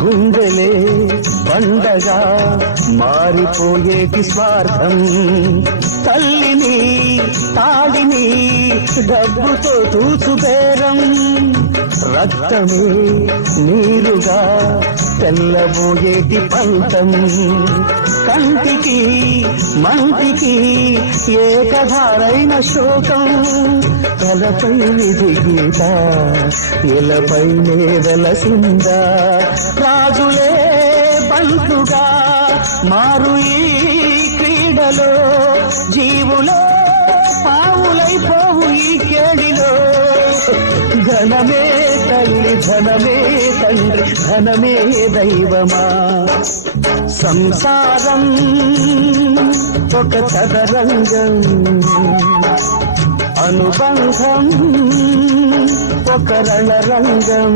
గుండెలే పండగా మారిపోయేటి స్వార్థం, తల్లిని తాడిని డబ్బుతో చూచుబేరం, రక్తమే నీరుగా తెల్లబోయేటి పంతం, కంటికి మంటికి ఏకధారైన శోకం, తలపై విధి గీత ఇలపైనే వెలసిందా, రాజులే బంటుగా మారు ఈ క్రీడలో, జీవులే పావులైపోవు ఈ కేడిలో, ధనమే తల్లి ధనమే తండ్రి ధనమే దైవమా, సంసారం ఒక చదరంగం, అనుబంధం ఒక రణరంగం.